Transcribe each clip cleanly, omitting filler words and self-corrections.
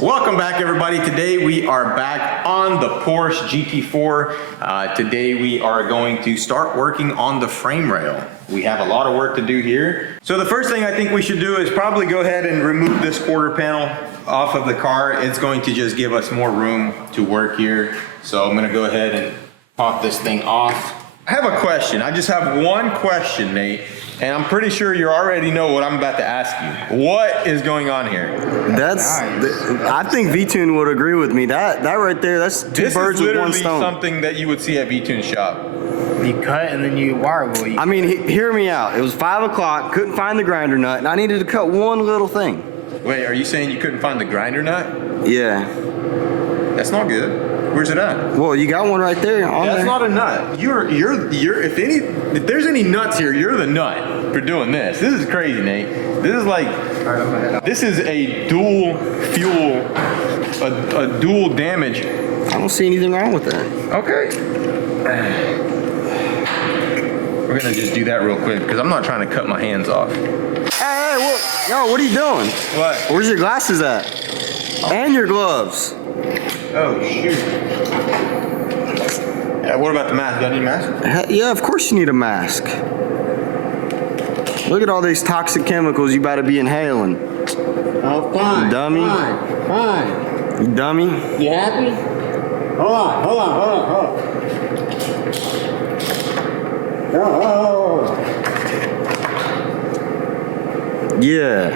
Welcome back, everybody. Today we are back on the Porsche Gt4. Today we are going to start working on the frame rail. We have a lot of work to do here. So the first thing I think we should do is probably go ahead and remove this quarter panel off of the car. It's going to just give us more room to work here. So I'm gonna go ahead and pop this thing off. I have a question. I just have one question, Nate. And I'm pretty sure you already know what I'm about to ask you. What is going on here? I think V-Tune would agree with me. That right there, that's two birds with one stone. This is literally something that you would see at V-Tune's shop. You cut and then you wire wool. I mean, hear me out. It was 5 o'clock, couldn't find the grinder nut, and I needed to cut one little thing. Wait, are you saying you couldn't find the grinder nut? Yeah. That's not good. Where's it at? Well, you got one right there. That's not a nut. You're if there's any nuts here, you're the nut for doing this. This is crazy, Nate. This is like, this is a dual fuel, a dual damage. I don't see anything wrong with that. Okay. We're gonna just do that real quick because I'm not trying to cut my hands off. Hey, what are you doing? What? Where's your glasses at? And your gloves. Oh, shoot. Yeah, what about the mask? Do I need a mask? Yeah, of course you need a mask. Look at all these toxic chemicals you better be inhaling. Oh, fine. Dummy. Fine. You dummy. You happy? Hold on. Oh. Yeah.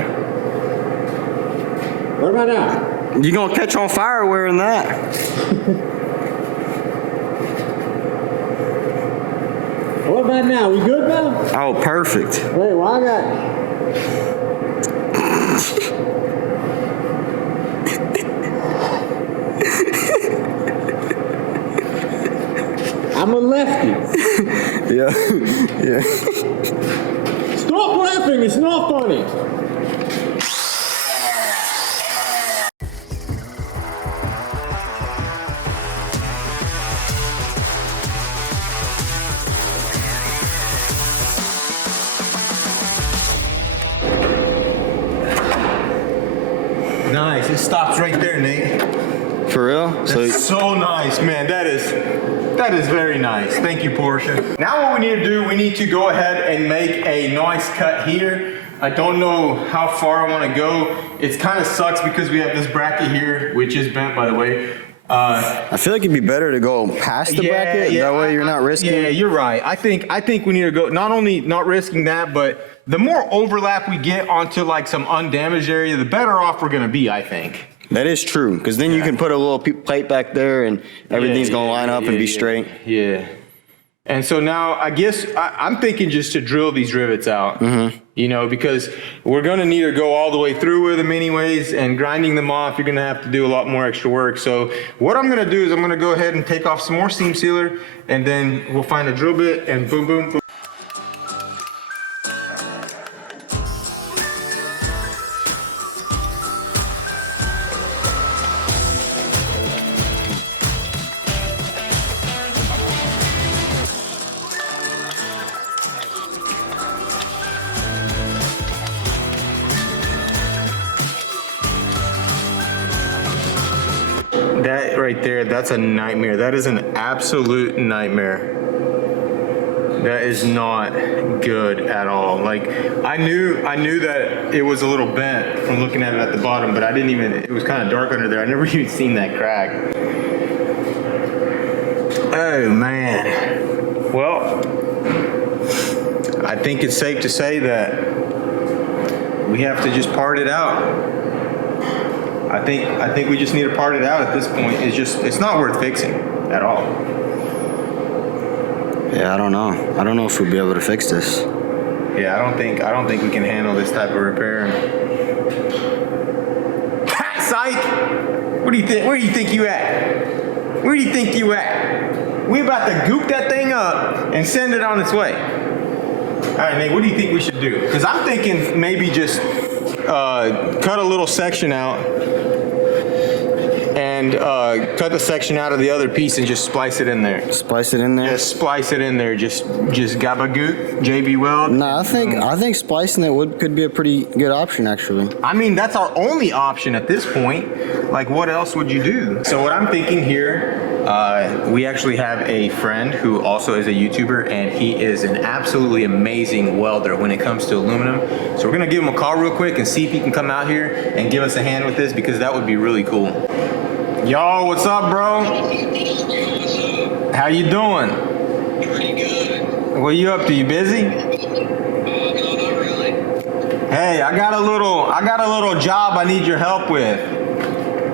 What about now? You gonna catch on fire wearing that. What about now? We good now? Oh, perfect. Wait, well, I got. I'm a lefty. Yeah. Stop laughing. It's not funny. Nice. It stops right there, Nate. For real? That's so nice, man. That is very nice. Thank you, Porsche. Now what we need to do, we need to go ahead and make a nice cut here. I don't know how far I want to go. It kind of sucks because we have this bracket here, which is bent, by the way. I feel like it'd be better to go past the bracket. Yeah, that way you're not risking. Yeah, you're right. I think we need to go, not only not risking that, but the more overlap we get onto like some undamaged area, the better off we're gonna be, I think. That is true, because then you can put a little plate back there and everything's gonna line up and be straight. Yeah. And so now I guess I'm thinking just to drill these rivets out, you know, because we're gonna need to go all the way through with them anyways, and grinding them off, you're gonna have to do a lot more extra work. So what I'm gonna do is I'm gonna go ahead and take off some more seam sealer, and then we'll find a drill bit and boom, boom, boom. That right there, that's a nightmare. That is an absolute nightmare. That is not good at all. Like I knew that it was a little bent from looking at it at the bottom, but I didn't even, it was kind of dark under there. I never even seen that crack. Oh man. Well, I think it's safe to say that we have to just part it out. I think we just need to part it out at this point. It's not worth fixing at all. Yeah, I don't know. I don't know if we'll be able to fix this. Yeah, I don't think we can handle this type of repair. Psych! What do you think? Where do you think you at? Where do you think you at? We about to goop that thing up and send it on its way. All right, Nate, what do you think we should do? Because I'm thinking maybe just cut a little section out and cut the section out of the other piece and just splice it in there. Splice it in there. Just splice it in there. Just gabagoot, JB Weld. No, I think splicing it could be a pretty good option actually. I mean, that's our only option at this point. Like, what else would you do? So what I'm thinking here, we actually have a friend who also is a YouTuber, and he is an absolutely amazing welder when it comes to aluminum. So we're gonna give him a call real quick and see if he can come out here and give us a hand with this, because that would be really cool. Yo, what's up, bro? How you doing? Pretty good. What you up to? You busy? No, not really. Hey, I got a little job I need your help with.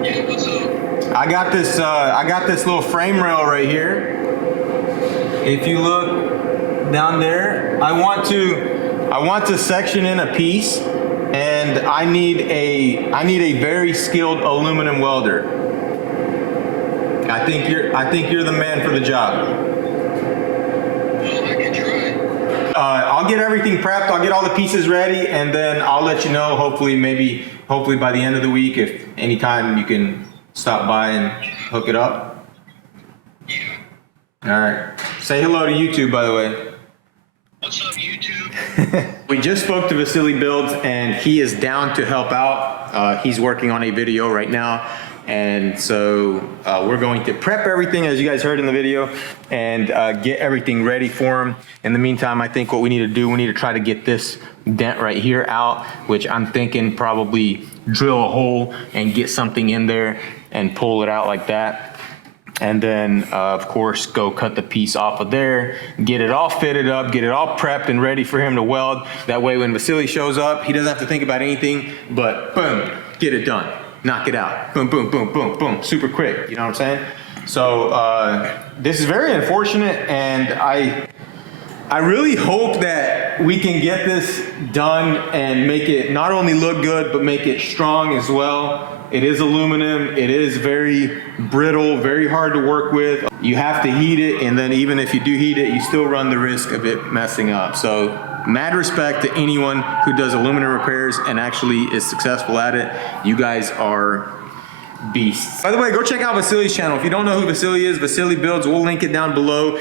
Yeah, what's up? I got this little frame rail right here. If you look down there, I want to section in a piece, and I need a very skilled aluminum welder. I think you're the man for the job. Well, I can try. I'll get everything prepped. I'll get all the pieces ready, and then I'll let you know. Hopefully by the end of the week, if anytime you can stop by and hook it up. Yeah. All right. Say hello to YouTube, by the way. What's up, YouTube? We just spoke to Vasily Builds, and he is down to help out. He's working on a video right now. And so we're going to prep everything, as you guys heard in the video, and get everything ready for him. In the meantime, I think what we need to do, we need to try to get this dent right here out, which I'm thinking probably drill a hole and get something in there and pull it out like that. And then, of course, go cut the piece off of there, get it all fitted up, get it all prepped and ready for him to weld. That way, when Vasily shows up, he doesn't have to think about anything, but boom, get it done. Knock it out. Boom, boom, boom, boom, boom. Super quick. You know what I'm saying? So this is very unfortunate, and I really hope that we can get this done and make it not only look good, but make it strong as well. It is aluminum. It is very brittle, very hard to work with. You have to heat it, and then even if you do heat it, you still run the risk of it messing up. So mad respect to anyone who does aluminum repairs and actually is successful at it. You guys are beasts. By the way, go check out Vasily's channel. If you don't know who Vasily is, Vasily Builds, we'll link it down below.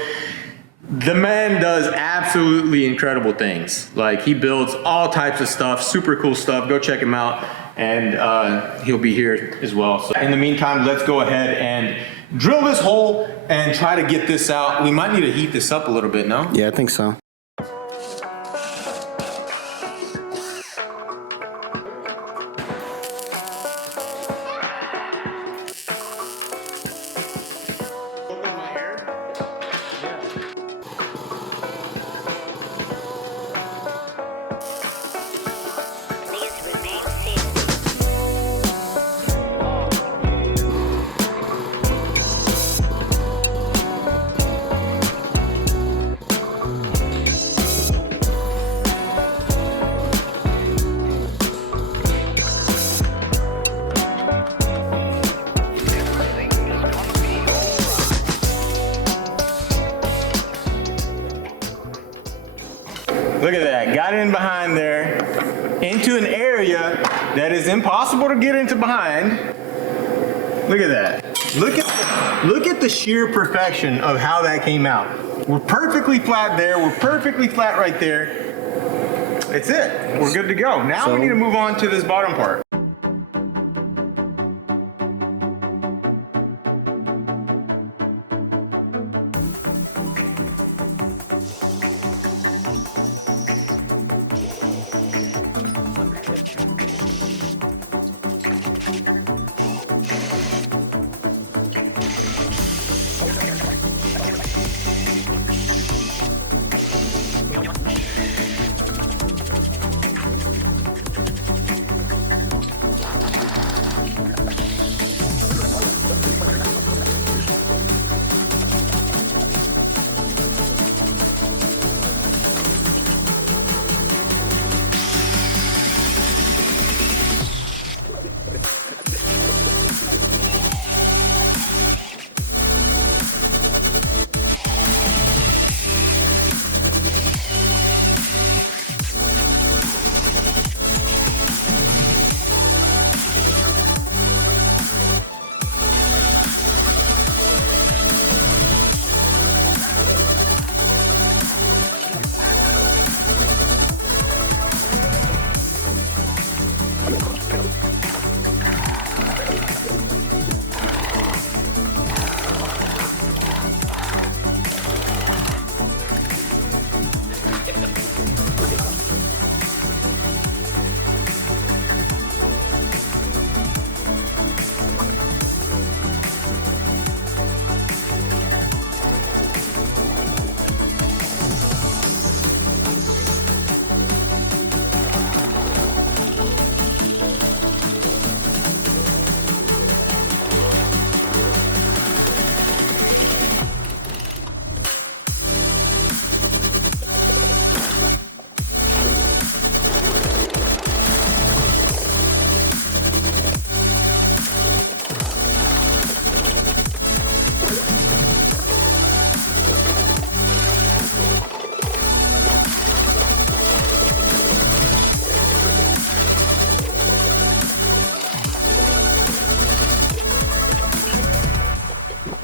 The man does absolutely incredible things. Like, he builds all types of stuff, super cool stuff. Go check him out, and he'll be here as well. So in the meantime, let's go ahead and drill this hole and try to get this out. We might need to heat this up a little bit, no? Yeah, I think so. Look at that, got in behind there, into an area that is impossible to get into behind. Look at that. Look at the sheer perfection of how that came out. We're perfectly flat there, we're perfectly flat right there. That's it, we're good to go. Now we need to move on to this bottom part.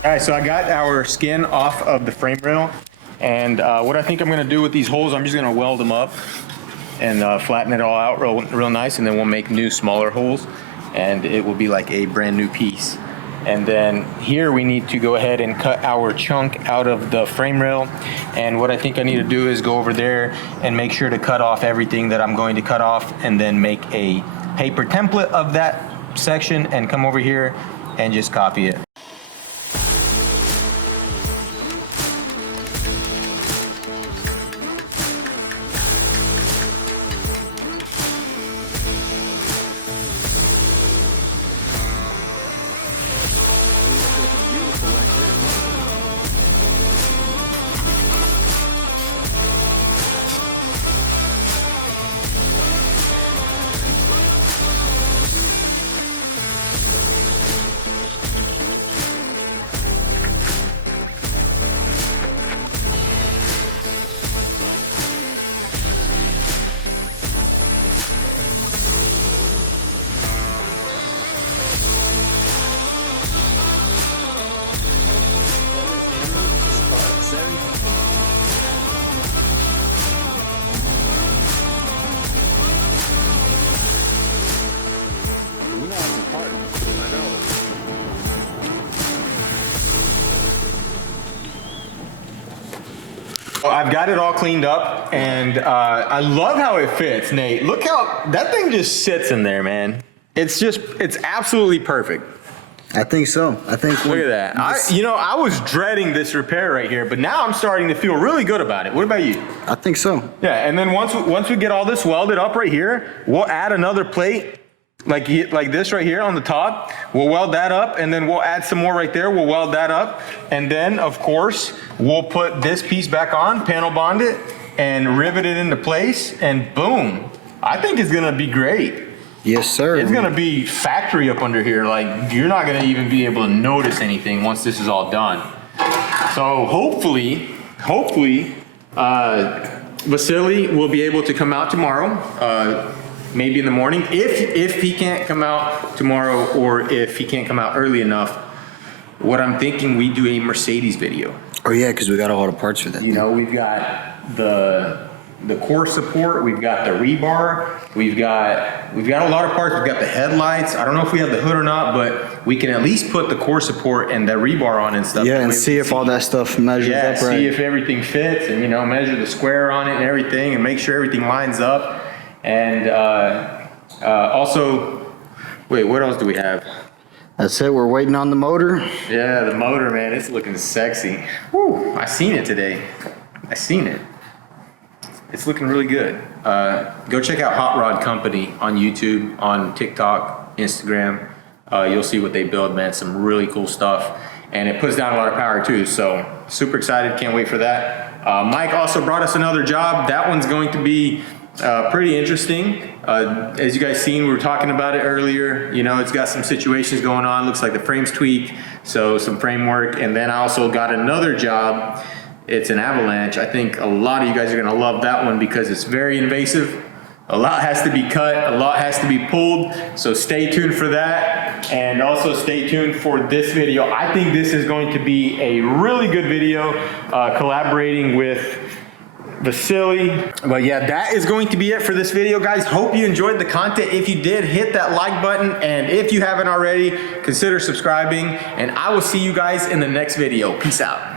All right, so I got our skin off of the frame rail, and what I think I'm gonna do with these holes, I'm just gonna weld them up and flatten it all out real nice, and then we'll make new smaller holes, and it will be like a brand new piece. And then here we need to go ahead and cut our chunk out of the frame rail. And what I think I need to do is go over there and make sure to cut off everything that I'm going to cut off, and then make a paper template of that section and come over here and just copy it. I've got it all cleaned up, and I love how it fits, Nate. Look how that thing just sits in there, man. It's absolutely perfect. I think so. I think. Look at that. I was dreading this repair right here, but now I'm starting to feel really good about it. What about you? I think so. Yeah, and then once we get all this welded up right here, we'll add another plate like this right here on the top. We'll weld that up, and then we'll add some more right there. We'll weld that up, and then of course we'll put this piece back on, panel bond it, and rivet it into place, and boom. I think it's gonna be great. Yes, sir. It's gonna be factory up under here. Like, you're not gonna even be able to notice anything once this is all done. So hopefully, Vasily will be able to come out tomorrow, maybe in the morning. If he can't come out tomorrow, or if he can't come out early enough, what I'm thinking, we do a Mercedes video. Oh yeah, because we got all the parts for that. You know, we've got the core support, we've got the rebar, we've got a lot of parts. We've got the headlights. I don't know if we have the hood or not, but we can at least put the core support and the rebar on and stuff. Yeah, and see if all that stuff measures up right. See if everything fits, and measure the square on it and everything, and make sure everything lines up. And also, wait, what else do we have? That's it. We're waiting on the motor. Yeah, the motor, man, it's looking sexy. Woo, I seen it today. I seen it. It's looking really good. Go check out Hot Rod Company on YouTube, on TikTok, Instagram. You'll see what they build, man. Some really cool stuff. And it puts down a lot of power too. So super excited. Can't wait for that. Mike also brought us another job. That one's going to be pretty interesting. As you guys seen, we were talking about it earlier. It's got some situations going on. Looks like the frame's tweaked. So some framework. And then I also got another job. It's an avalanche. I think a lot of you guys are gonna love that one because it's very invasive. A lot has to be cut, a lot has to be pulled. So stay tuned for that. And also stay tuned for this video. I think this is going to be a really good video, collaborating with Vasily. But yeah, that is going to be it for this video, guys. Hope you enjoyed the content. If you did, hit that like button. And if you haven't already, consider subscribing. And I will see you guys in the next video. Peace out.